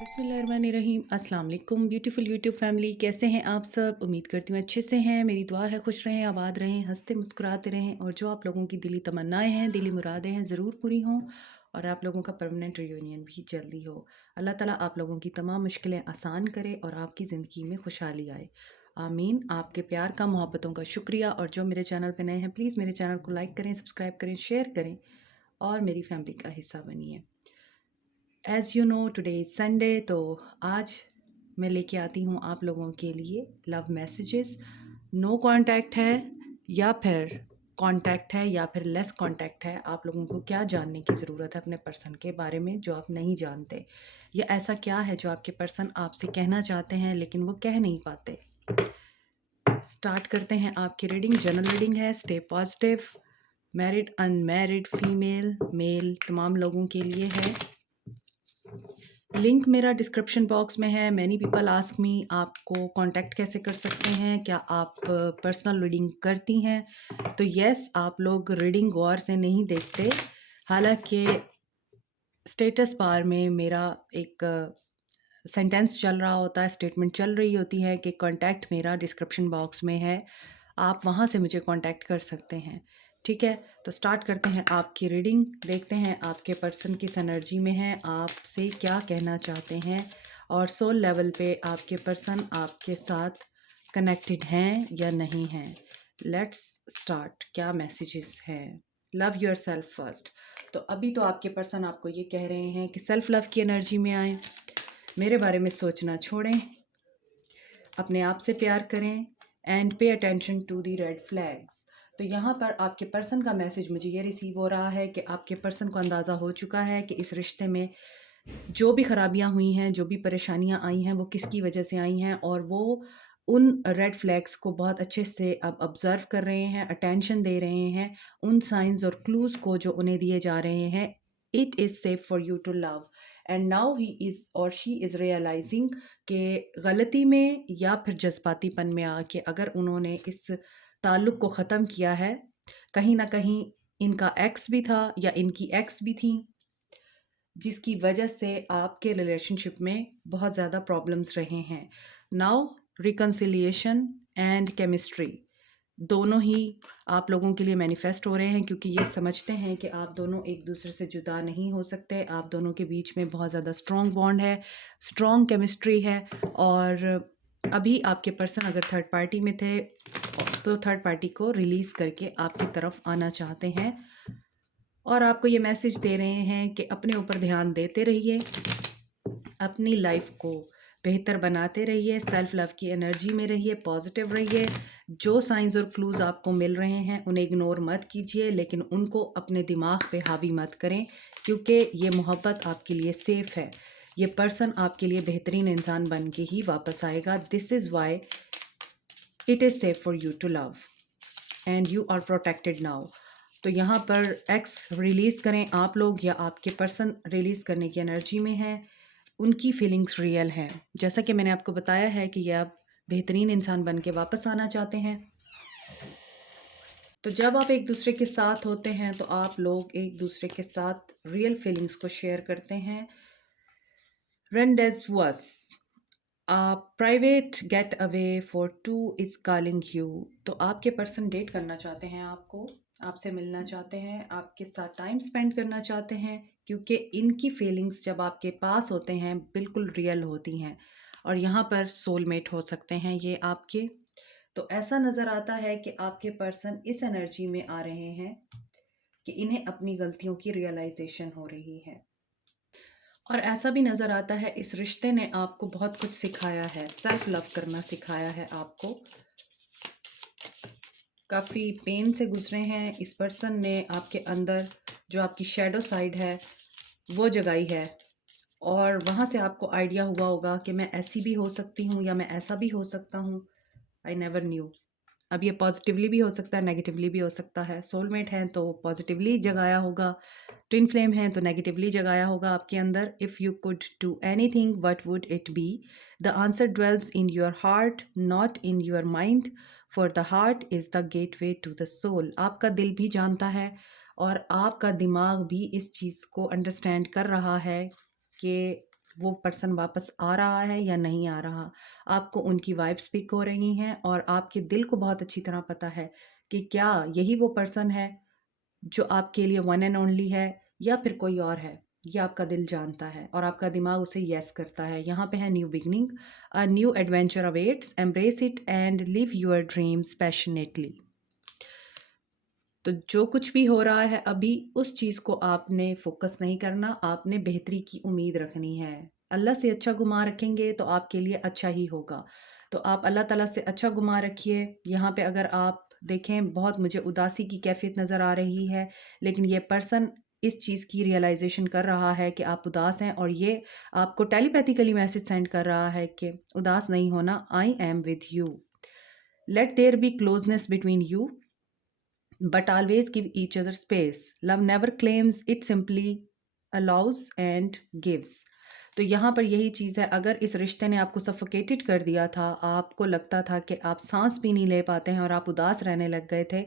बिस्मिल्लाहिर्रहमानिर्रहीम। अस्सलाम वालेकुम ब्यूटीफुल यूट्यूब फैमिली, कैसे हैं आप सब? उम्मीद करती हूँ अच्छे से हैं। मेरी दुआ है खुश रहें, आबाद रहें, हंसते मुस्कुराते रहें और जो आप लोगों की दिली तमन्नाएं हैं, दिली मुरादें हैं, ज़रूर पूरी हों और आप लोगों का परमानेंट रियूनियन भी जल्दी हो। अल्लाह ताला आप लोगों की तमाम मुश्किलें आसान करे और आपकी ज़िंदगी में खुशहाली आए। आमीन। आपके प्यार का, मोहब्बतों का शुक्रिया। और जो मेरे चैनल पर नए हैं, प्लीज़ मेरे चैनल को लाइक करें, सब्सक्राइब करें, शेयर करें और मेरी फैमिली का हिस्सा बनिए। As you know today is Sunday, तो आज मैं लेके आती हूँ आप लोगों के लिए लव मैसेजेस। नो कांटेक्ट है या फिर कांटेक्ट है या फिर लेस कांटेक्ट है, आप लोगों को क्या जानने की ज़रूरत है अपने पर्सन के बारे में जो आप नहीं जानते, या ऐसा क्या है जो आपके पर्सन आपसे कहना चाहते हैं लेकिन वो कह नहीं पाते। स्टार्ट करते हैं आपकी रीडिंग। जनरल रीडिंग है, stay positive. Married, unmarried, female, male, तमाम लोगों के लिए है। लिंक मेरा डिस्क्रिप्शन बॉक्स में है। मैनी पीपल आस्क मी आपको कांटेक्ट कैसे कर सकते हैं, क्या आप पर्सनल रीडिंग करती हैं? तो यस, आप लोग रीडिंग गौर से नहीं देखते। हालांकि स्टेटस बार में मेरा एक सेंटेंस चल रहा होता है, स्टेटमेंट चल रही होती है कि कांटेक्ट मेरा डिस्क्रिप्शन बॉक्स में है, आप वहाँ से मुझे कांटेक्ट कर सकते हैं। ठीक है, तो स्टार्ट करते हैं आपकी रीडिंग। देखते हैं आपके पर्सन किस एनर्जी में है, आपसे क्या कहना चाहते हैं और सोल लेवल पे आपके पर्सन आपके साथ कनेक्टेड हैं या नहीं हैं। Let's start. क्या मैसेजेस हैं? Love your self first. तो अभी तो आपके पर्सन आपको ये कह रहे हैं कि सेल्फ लव की एनर्जी में आएँ, मेरे बारे में सोचना छोड़ें, अपने आप से प्यार करें and pay attention to the red flags. तो यहाँ पर आपके पर्सन का मैसेज मुझे ये रिसीव हो रहा है कि आपके पर्सन को अंदाज़ा हो चुका है कि इस रिश्ते में जो भी खराबियाँ हुई हैं, जो भी परेशानियाँ आई हैं, वो किसकी वजह से आई हैं और वो उन रेड फ्लैग्स को बहुत अच्छे से अब ऑब्ज़र्व कर रहे हैं, अटेंशन दे रहे हैं उन साइंस और क्लूज़ को जो उन्हें दिए जा रहे हैं। It is safe for you to love and now he is और शी इज़ रियलाइजिंग कि गलती में या फिर जज्बातीपन में आके अगर उन्होंने इस ताल्लुक़ को ख़त्म किया है, कहीं न कहीं इनका एक्स भी था या इनकी एक्स भी थी, जिसकी वजह से आपके रिलेशनशिप में बहुत ज़्यादा प्रॉब्लम्स रहे हैं। नाउ रिकन्सिलिएशन एंड केमिस्ट्री दोनों ही आप लोगों के लिए मैनिफेस्ट हो रहे हैं, क्योंकि ये समझते हैं कि आप दोनों एक दूसरे से जुदा नहीं हो सकते। आप दोनों के बीच में बहुत ज़्यादा स्ट्रॉन्ग बॉन्ड है, स्ट्रॉन्ग केमिस्ट्री है। और अभी आपके पर्सन अगर थर्ड पार्टी में थे तो थर्ड पार्टी को रिलीज़ करके आपकी तरफ आना चाहते हैं और आपको ये मैसेज दे रहे हैं कि अपने ऊपर ध्यान देते रहिए, अपनी लाइफ को बेहतर बनाते रहिए, सेल्फ लव की एनर्जी में रहिए, पॉजिटिव रहिए। जो साइंस और क्लूज़ आपको मिल रहे हैं उन्हें इग्नोर मत कीजिए, लेकिन उनको अपने दिमाग पे हावी मत करें, क्योंकि ये मोहब्बत आपके लिए सेफ़ है। ये पर्सन आपके लिए बेहतरीन इंसान बन के ही वापस आएगा। This is why it is safe for you to love and you are protected now. तो यहाँ पर एक्स रिलीज़ करें आप लोग या आपके पर्सन रिलीज़ करने की एनर्जी में है। उनकी फीलिंग्स रियल हैं, जैसा कि मैंने आपको बताया है कि ये आप बेहतरीन इंसान बन के वापस आना चाहते हैं। तो जब आप एक दूसरे के साथ होते हैं तो आप लोग एक दूसरे के साथ रियल फीलिंग्स को शेयर करते हैं। रेंडेज वस private get away for two is calling you. तो आपके पर्सन डेट करना चाहते हैं, आपको आपसे मिलना चाहते हैं, आपके साथ टाइम स्पेंड करना चाहते हैं, क्योंकि इनकी फीलिंग्स जब आपके पास होते हैं बिल्कुल रियल होती हैं और यहाँ पर सोलमेट हो सकते हैं ये आपके। तो ऐसा नज़र आता है कि आपके पर्सन इस एनर्जी में आ रहे हैं कि इन्हें अपनी गलतियों की रियलाइजेशन हो रही है और ऐसा भी नज़र आता है इस रिश्ते ने आपको बहुत कुछ सिखाया है, सेल्फ लव करना सिखाया है आपको। काफ़ी पेन से गुजरे हैं इस पर्सन ने, आपके अंदर जो आपकी शैडो साइड है वो जगाई है और वहाँ से आपको आइडिया हुआ होगा कि मैं ऐसी भी हो सकती हूँ या मैं ऐसा भी हो सकता हूँ। I never knew. अब ये पॉजिटिवली भी हो सकता है, नेगेटिवली भी हो सकता है। सोलमेट हैं तो पॉजिटिवली जगाया होगा, ट्विन फ्लेम हैं तो नेगेटिवली जगाया होगा आपके अंदर। If you could do anything what would it be? The answer dwells in your heart not in your mind, for the heart is the gateway to the soul. आपका दिल भी जानता है और आपका दिमाग भी इस चीज़ को अंडरस्टैंड कर रहा है कि वो पर्सन वापस आ रहा है या नहीं आ रहा। आपको उनकी वाइब्स पिक हो रही हैं और आपके दिल को बहुत अच्छी तरह पता है कि क्या यही वो पर्सन है जो आपके लिए वन एंड ओनली है या फिर कोई और है। ये आपका दिल जानता है और आपका दिमाग उसे यस करता है। यहाँ पे है new beginning, a new adventure awaits, embrace it and live your dreams passionately. तो जो कुछ भी हो रहा है अभी, उस चीज़ को आपने फोकस नहीं करना, आपने बेहतरी की उम्मीद रखनी है। अल्लाह से अच्छा गुमान रखेंगे तो आपके लिए अच्छा ही होगा। तो आप अल्लाह ताला से अच्छा गुमान रखिए। यहाँ पे अगर आप देखें, बहुत मुझे उदासी की कैफ़ियत नज़र आ रही है, लेकिन ये पर्सन इस चीज़ की रियलाइज़ेशन कर रहा है कि आप उदास हैं और ये आपको टेलीपैथिकली मैसेज सेंड कर रहा है कि उदास नहीं होना, I am with you. Let there be closeness between you, but always give each other space. Love never claims, it simply allows and gives. तो यहाँ पर यही चीज़ है, अगर इस रिश्ते ने आपको सफोकेटेड कर दिया था, आपको लगता था कि आप सांस भी नहीं ले पाते हैं और आप उदास रहने लग गए थे,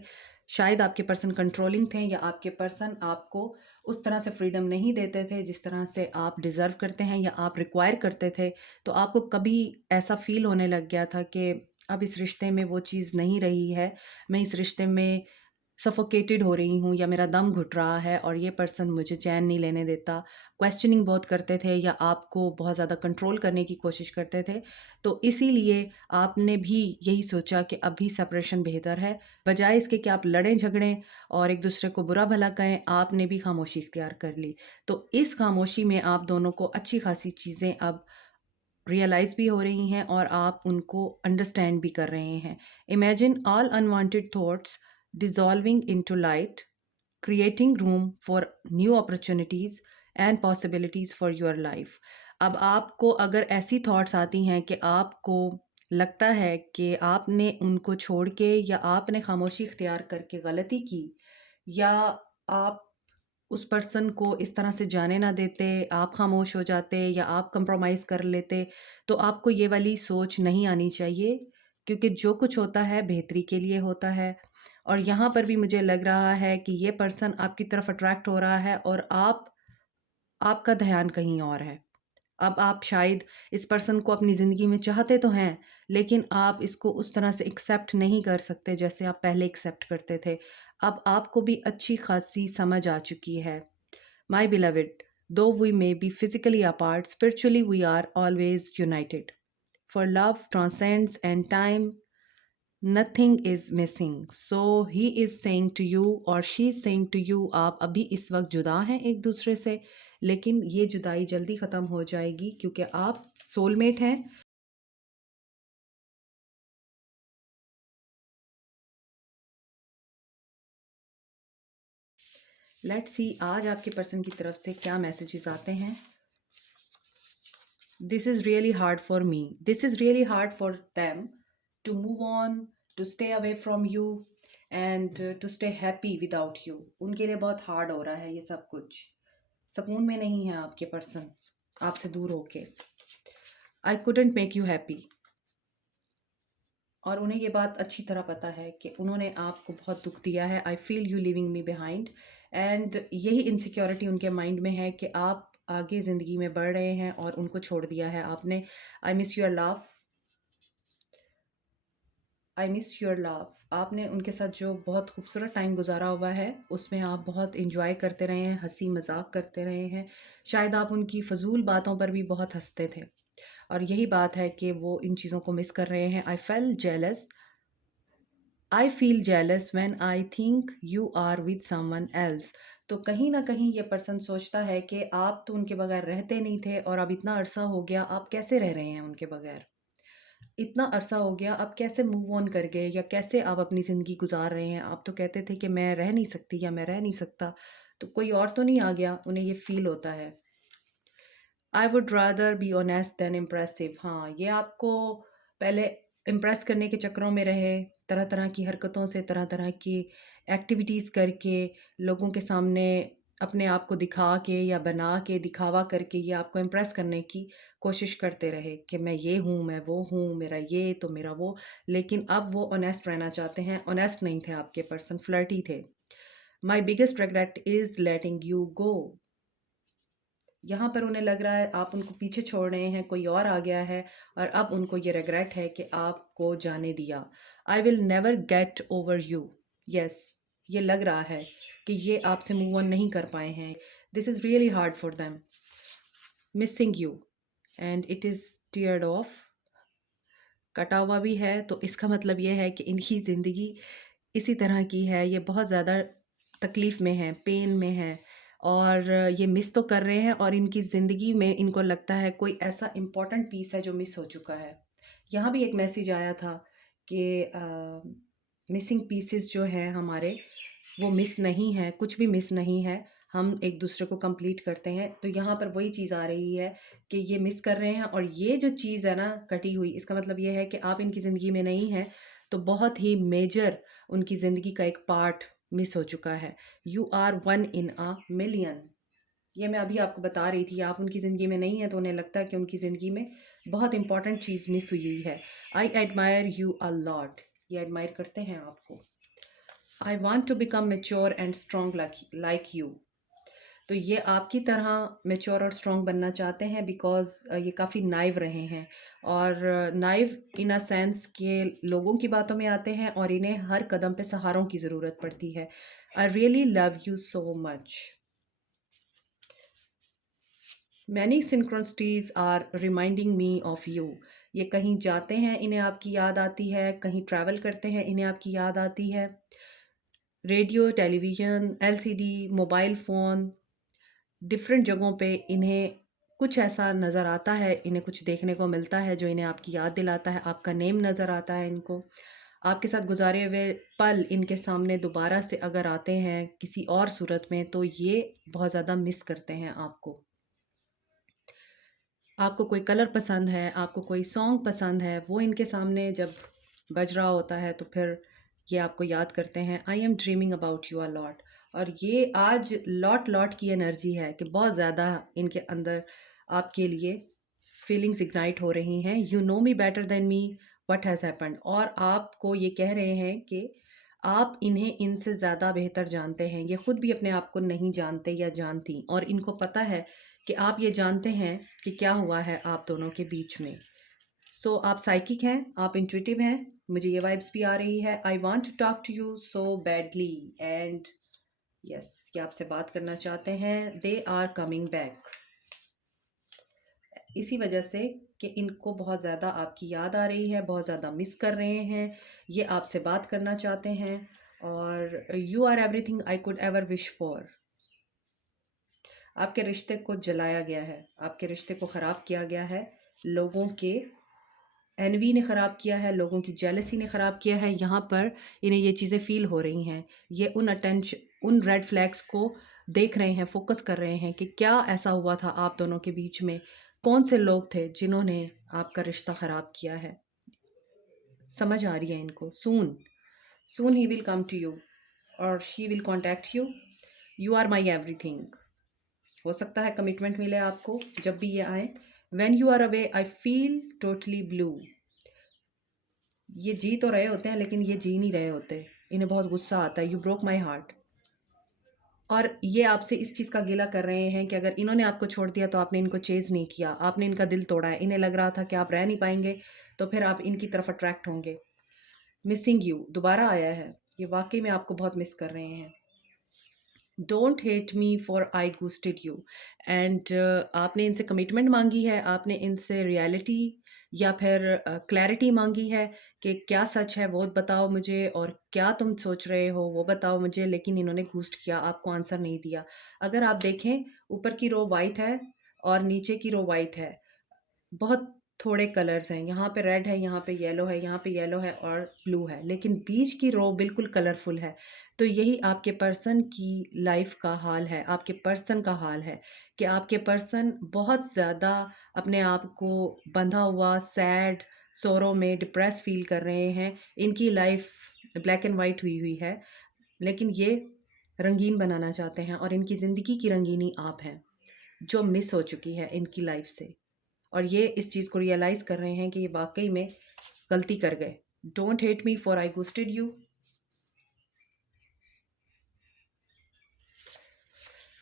शायद आपके पर्सन कंट्रोलिंग थे या आपके पर्सन आपको उस तरह से फ्रीडम नहीं देते थे जिस तरह से आप डिज़र्व करते हैं या आप रिक्वायर करते थे। तो आपको कभी ऐसा फील होने लग गया था कि अब इस रिश्ते में वो चीज़ नहीं रही है, मैं इस रिश्ते में सफोकेटेड हो रही हूँ या मेरा दम घुट रहा है और ये पर्सन मुझे चैन नहीं लेने देता। क्वेश्चनिंग बहुत करते थे या आपको बहुत ज़्यादा कंट्रोल करने की कोशिश करते थे। तो इसीलिए आपने भी यही सोचा कि अभी सेपरेशन बेहतर है। बजाय इसके कि आप लड़ें झगड़ें और एक दूसरे को बुरा भला कहें, आपने भी खामोशी इख्तियार कर ली। तो इस खामोशी में आप दोनों को अच्छी खासी चीज़ें अब रियलाइज़ भी हो रही हैं और आप उनको अंडरस्टैंड भी कर रहे हैं। Imagine all unwanted thoughts dissolving into light, creating room for new opportunities and possibilities for your life. अब आपको अगर ऐसी थॉट्स आती हैं कि आपको लगता है कि आपने उनको छोड़ के या आपने खामोशी इख्तियार करके गलती की या आप उस पर्सन को इस तरह से जाने ना देते, आप खामोश हो जाते या आप कंप्रोमाइज़ कर लेते, तो आपको ये वाली सोच नहीं आनी चाहिए, क्योंकि जो कुछ होता है बेहतरी के लिए होता है। और यहाँ पर भी मुझे लग रहा है कि ये पर्सन आपकी तरफ अट्रैक्ट हो रहा है और आपका ध्यान कहीं और है। अब आप शायद इस पर्सन को अपनी ज़िंदगी में चाहते तो हैं, लेकिन आप इसको उस तरह से एक्सेप्ट नहीं कर सकते जैसे आप पहले एक्सेप्ट करते थे। अब आपको भी अच्छी खासी समझ आ चुकी है। My beloved, though we may be physically apart, spiritually we are always united. For love transcends and time, nothing is missing. So he is saying to you or she is saying to you, आप अभी इस वक्त जुदा हैं एक दूसरे से, लेकिन ये जुदाई जल्दी ख़त्म हो जाएगी क्योंकि आप सोलमेट हैं। लेट्स सी आज आपके पर्सन की तरफ से क्या मैसेजेस आते हैं। This is really hard for me, this is really hard for them to move on, to stay away from you and to stay happy without you. उनके लिए बहुत हार्ड हो रहा है ये सब कुछ, सुकून में नहीं है आपके पर्सन आपसे दूर होके। I couldn't make you happy, और उन्हें ये बात अच्छी तरह पता है कि उन्होंने आपको बहुत दुख दिया है। I feel you living me behind, and यही इनसिक्योरिटी उनके माइंड में है कि आप आगे ज़िंदगी में बढ़ रहे हैं और उनको छोड़ दिया है आपने। I miss your love, I miss your love. आपने उनके साथ जो बहुत खूबसूरत टाइम गुजारा हुआ है उसमें आप बहुत इंजॉय करते रहे हैं, हंसी मजाक करते रहे हैं। शायद आप उनकी फ़जूल बातों पर भी बहुत हंसते थे और यही बात है कि वो इन चीज़ों को मिस कर रहे हैं। I feel jealous when I think you are with someone else. तो कहीं ना कहीं ये पर्सन सोचता है कि आप तो उनके बगैर रहते नहीं थे और अब इतना अरसा हो गया, आप कैसे रह रहे हैं उनके बगैर। इतना अरसा हो गया, आप कैसे मूव ऑन कर गए या कैसे आप अपनी ज़िंदगी गुजार रहे हैं। आप तो कहते थे कि मैं रह नहीं सकती या मैं रह नहीं सकता, तो कोई और तो नहीं आ गया, उन्हें ये फील होता है। I would rather be honest than impressive. हाँ, ये आपको पहले इम्प्रेस करने के चक्करों में रहे, तरह तरह की हरकतों से, तरह तरह की एक्टिविटीज़ करके लोगों के सामने अपने आप को दिखा के या बना के दिखावा करके ये आपको इम्प्रेस करने की कोशिश करते रहे कि मैं ये हूँ, मैं वो हूँ, मेरा ये तो मेरा वो। लेकिन अब वो ऑनेस्ट रहना चाहते हैं। ऑनेस्ट नहीं थे आपके पर्सन, फ्लर्टी थे। My biggest regret is letting you go. यहाँ पर उन्हें लग रहा है आप उनको पीछे छोड़ रहे हैं, कोई और आ गया है और अब उनको ये रिग्रेट है कि आपको जाने दिया। I will never get over you. Yes, ये लग रहा है कि ये आपसे मूव ऑन नहीं कर पाए हैं। This is really hard for them, missing you, and it is tiered of, कटा हुआ भी है। तो इसका मतलब ये है कि इनकी ज़िंदगी इसी तरह की है, ये बहुत ज़्यादा तकलीफ़ में है, पेन में है और ये मिस तो कर रहे हैं और इनकी ज़िंदगी में इनको लगता है कोई ऐसा इम्पोर्टेंट पीस है जो मिस हो चुका है। यहाँ भी एक मैसेज आया था कि मिसिंग पीसेस जो हैं हमारे, वो मिस नहीं है, कुछ भी मिस नहीं है, हम एक दूसरे को कंप्लीट करते हैं। तो यहाँ पर वही चीज़ आ रही है कि ये मिस कर रहे हैं और ये जो चीज़ है ना कटी हुई, इसका मतलब ये है कि आप इनकी ज़िंदगी में नहीं हैं, तो बहुत ही मेजर उनकी ज़िंदगी का एक पार्ट मिस हो चुका है। You are one in a million. ये मैं अभी आपको बता रही थी, आप उनकी ज़िंदगी में नहीं है तो उन्हें लगता है कि उनकी ज़िंदगी में बहुत इंपॉर्टेंट चीज़ मिस हुई हुई है। I admire you a lot, ये एडमायर करते हैं आपको। I want to become mature and strong like you. तो ये आपकी तरह मेच्योर और स्ट्रॉन्ग बनना चाहते हैं बिकॉज़ ये काफ़ी नाइव रहे हैं और नाइव इन अ सेंस के लोगों की बातों में आते हैं और इन्हें हर कदम पे सहारों की ज़रूरत पड़ती है। I really love you so much. Many synchronicities are reminding me of you. ये कहीं जाते हैं इन्हें आपकी याद आती है, कहीं ट्रैवल करते हैं इन्हें आपकी याद आती है। Radio, television, LCD, mobile phone, different जगहों पे इन्हें कुछ ऐसा नज़र आता है, इन्हें कुछ देखने को मिलता है जो इन्हें आपकी याद दिलाता है, आपका नेम नज़र आता है इनको। आपके साथ गुज़ारे हुए पल इनके सामने दोबारा से अगर आते हैं किसी और सूरत में तो ये बहुत ज़्यादा मिस करते हैं आपको। आपको कोई कलर पसंद है, आपको कोई सॉन्ग पसंद है, वो इनके सामने जब बज रहा होता है तो फिर ये आपको याद करते हैं। I am dreaming about you a lot. और ये आज लॉट लॉट की एनर्जी है कि बहुत ज़्यादा इनके अंदर आपके लिए फीलिंग्स इग्नाइट हो रही हैं। You know me better than me, what has happened. और आपको ये कह रहे हैं कि आप इन्हें इनसे ज़्यादा बेहतर जानते हैं। ये खुद भी अपने आप को नहीं जानते या जानती और इनको पता है कि आप ये जानते हैं कि क्या हुआ है आप दोनों के बीच में। सो आप साइकिक हैं, आप इंट्यूटिव हैं, मुझे ये वाइब्स भी आ रही है। I want to talk to you so badly and yes, ये आपसे बात करना चाहते हैं। They are coming back. इसी वजह से कि इनको बहुत ज़्यादा आपकी याद आ रही है, बहुत ज़्यादा मिस कर रहे हैं, ये आपसे बात करना चाहते हैं और you are everything I could ever wish for. आपके रिश्ते को जलाया गया है, आपके रिश्ते को ख़राब किया गया है, लोगों के एनवी ने ख़राब किया है, लोगों की जेलसी ने ख़राब किया है। यहाँ पर इन्हें ये चीज़ें फ़ील हो रही हैं। ये उन रेड फ्लैग्स को देख रहे हैं, फ़ोकस कर रहे हैं कि क्या ऐसा हुआ था आप दोनों के बीच में? कौन से लोग थे जिन्होंने आपका रिश्ता ख़राब किया है? समझ आ रही है इनको। सून ही विल कम टू यू और she will contact you. You are my everything. हो सकता है कमिटमेंट मिले आपको जब भी ये आए। When you are away I feel totally blue. ये जी तो रहे होते हैं लेकिन ये जी नहीं रहे होते, इन्हें बहुत गुस्सा आता है। You broke my heart. और ये आपसे इस चीज़ का गिला कर रहे हैं कि अगर इन्होंने आपको छोड़ दिया तो आपने इनको चेज़ नहीं किया, आपने इनका दिल तोड़ा है। इन्हें लग रहा था कि आप रह नहीं पाएंगे तो फिर आप इनकी तरफ अट्रैक्ट होंगे। मिसिंग यू दोबारा आया है, ये वाकई में आपको बहुत मिस कर रहे हैं। Don't hate me for I ghosted you. And आपने इनसे कमिटमेंट मांगी है, आपने इनसे रियलिटी या फिर क्लैरिटी मांगी है कि क्या सच है वो बताओ मुझे और क्या तुम सोच रहे हो वो बताओ मुझे, लेकिन इन्होंने घोस्ट किया, आपको आंसर नहीं दिया। अगर आप देखें, ऊपर की रो वाइट है और नीचे की रो वाइट है, बहुत थोड़े कलर्स हैं, यहाँ पे रेड है, यहाँ पे येलो है, यहाँ पे येलो है और ब्लू है, लेकिन बीच की रो बिल्कुल कलरफुल है। तो यही आपके पर्सन की लाइफ का हाल है, आपके पर्सन का हाल है कि आपके पर्सन बहुत ज़्यादा अपने आप को बंधा हुआ, सैड, सोरो में डिप्रेस फील कर रहे हैं। इनकी लाइफ ब्लैक एंड वाइट हुई हुई है, लेकिन ये रंगीन बनाना चाहते हैं और इनकी ज़िंदगी की रंगीनी आप हैं जो मिस हो चुकी है इनकी लाइफ से। और ये इस चीज़ को रियलाइज़ कर रहे हैं कि ये वाकई में गलती कर गए। Don't hate me for I ghosted you.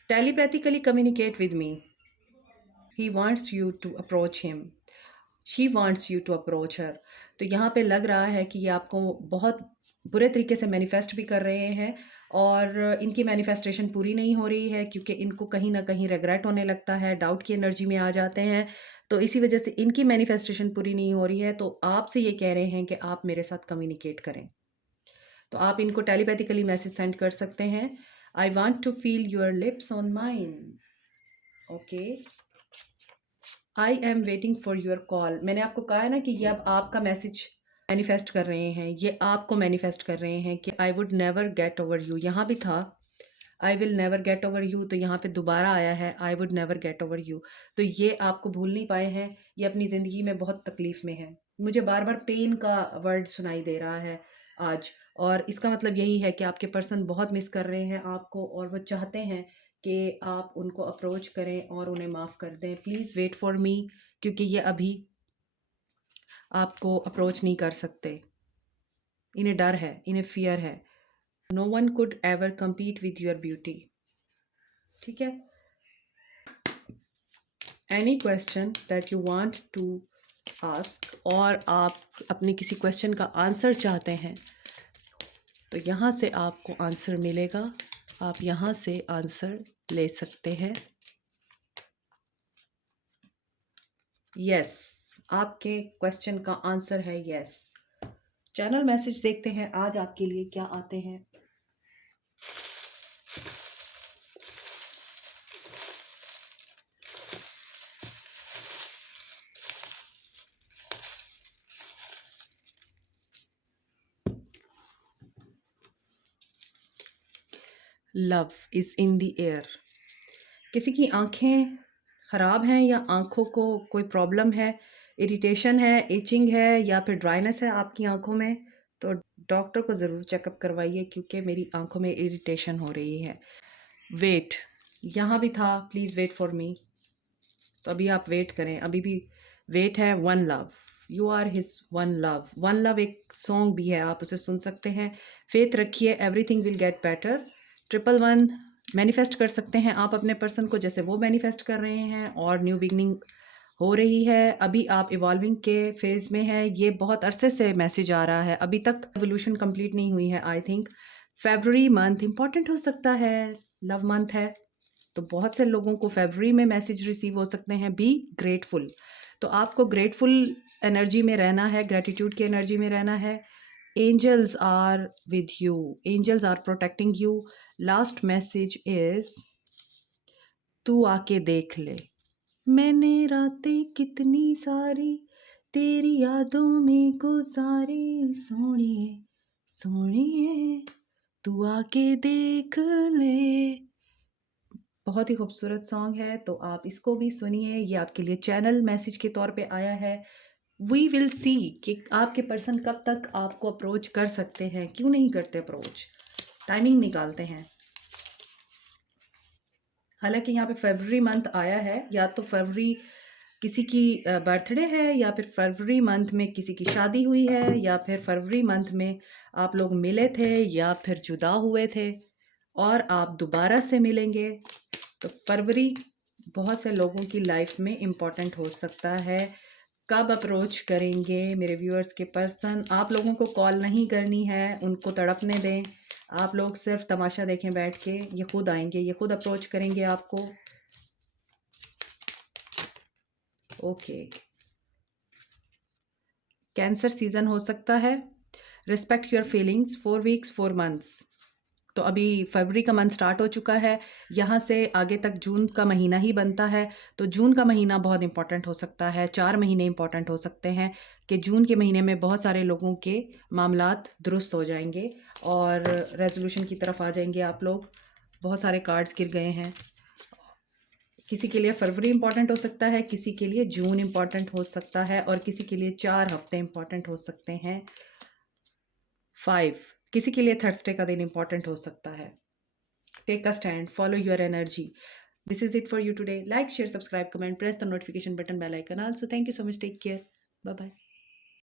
Telepathically communicate with me. He wants you to approach him, she wants you to approach her. तो यहाँ पे लग रहा है कि ये आपको बहुत बुरे तरीके से मैनिफेस्ट भी कर रहे हैं और इनकी मैनिफेस्टेशन पूरी नहीं हो रही है क्योंकि इनको कहीं ना कहीं रिग्रेट होने लगता है, डाउट की एनर्जी में आ जाते हैं। तो इसी वजह से इनकी मैनिफेस्टेशन पूरी नहीं हो रही है। तो आपसे ये कह रहे हैं कि आप मेरे साथ कम्युनिकेट करें। तो आप इनको टेलीपैथिकली मैसेज सेंड कर सकते हैं। I want to feel your lips on mine. Okay, I am waiting for your call. मैंने आपको कहा है ना कि ये अब आपका मैसेज मैनिफेस्ट कर रहे हैं, ये आपको मैनिफेस्ट कर रहे हैं कि I would never get over you. यहाँ भी था I will never get over you, तो यहाँ पे दोबारा आया है I would never get over you. तो ये आपको भूल नहीं पाए हैं, ये अपनी ज़िंदगी में बहुत तकलीफ़ में है। मुझे बार बार पेन का वर्ड सुनाई दे रहा है आज, और इसका मतलब यही है कि आपके पर्सन बहुत मिस कर रहे हैं आपको और वो चाहते हैं कि आप उनको अप्रोच करें और उन्हें माफ़ कर दें। प्लीज़ वेट फॉर मी, क्योंकि ये अभी आपको अप्रोच नहीं कर सकते। इन्हें डर है, इन्हें फियर है। No one could ever compete with your beauty. ठीक है, any question that you want to ask, और आप अपने किसी क्वेश्चन का आंसर चाहते हैं तो यहाँ से आपको आंसर मिलेगा, आप यहाँ से आंसर ले सकते हैं। यस, आपके क्वेश्चन का आंसर है यस। चैनल मैसेज देखते हैं आज आपके लिए क्या आते हैं। Love is in the air. किसी की आंखें ख़राब हैं या आंखों को कोई प्रॉब्लम है, इरिटेशन है, इचिंग है या फिर ड्राइनेस है आपकी आंखों में, तो डॉक्टर को ज़रूर चेकअप करवाइए क्योंकि मेरी आंखों में इरिटेशन हो रही है। वेट, यहाँ भी था प्लीज़ वेट फॉर मी, तो अभी आप वेट करें, अभी भी वेट है। One love, you are his one love. One love एक सॉन्ग भी है, आप उसे सुन सकते हैं। फेथ रखिए, everything will get better. 111 manifest कर सकते हैं आप अपने पर्सन को जैसे वो मैनिफेस्ट कर रहे हैं, और न्यू बिगनिंग हो रही है। अभी आप इवॉल्विंग के फेज़ में है, ये बहुत अरसे से मैसेज आ रहा है, अभी तक एवोल्यूशन कंप्लीट नहीं हुई है। I think February month important हो सकता है, लव मंथ है, तो बहुत से लोगों को फरवरी में मैसेज रिसीव हो सकते हैं। बी ग्रेटफुल, तो आपको ग्रेटफुल एनर्जी में रहना है, ग्रेटिट्यूड की एनर्जी में रहना है। Angels are with you, angels are protecting you. Last message is तू आके देख ले, मैंने रातें कितनी सारी तेरी यादों में गुजारी, सोनिए सोनिए तू आके देख ले। बहुत ही खूबसूरत सॉन्ग है, तो आप इसको भी सुनिए। ये आपके लिए चैनल मैसेज के तौर पे आया है। वी विल सी कि आपके पर्सन कब तक आपको अप्रोच कर सकते हैं, क्यों नहीं करते अप्रोच, टाइमिंग निकालते हैं। हालांकि यहाँ पे फरवरी मंथ आया है, या तो फरवरी किसी की बर्थडे है, या फिर फरवरी मंथ में किसी की शादी हुई है, या फिर फरवरी मंथ में आप लोग मिले थे या फिर जुदा हुए थे और आप दोबारा से मिलेंगे। तो फरवरी बहुत से लोगों की लाइफ में इम्पॉर्टेंट हो सकता है। कब अप्रोच करेंगे मेरे व्यूअर्स के पर्सन, आप लोगों को कॉल नहीं करनी है, उनको तड़पने दें। आप लोग सिर्फ तमाशा देखें बैठ के, ये खुद आएंगे, ये खुद अप्रोच करेंगे आपको। ओके, कैंसर सीजन हो सकता है। Respect your feelings, 4 weeks 4 months. तो अभी फरवरी का मंथ स्टार्ट हो चुका है, यहाँ से आगे तक जून का महीना ही बनता है। तो जून का महीना बहुत इंपॉर्टेंट हो सकता है, 4 महीने इंपॉर्टेंट हो सकते हैं कि जून के महीने में बहुत सारे लोगों के मामलात दुरुस्त हो जाएंगे और रेजोल्यूशन की तरफ आ जाएंगे आप लोग। बहुत सारे कार्ड्स गिर गए हैं। किसी के लिए फरवरी इंपॉर्टेंट हो सकता है, किसी के लिए जून इंपॉर्टेंट हो सकता है, और किसी के लिए 4 हफ्ते इंपॉर्टेंट हो सकते हैं। 5, किसी के लिए थर्सडे का दिन इंपॉर्टेंट हो सकता है। Take a stand, follow your energy. This is it for you today. Like, share, subscribe, comment, press the notification button, bell icon also. Thank you so much. Take care. Bye bye.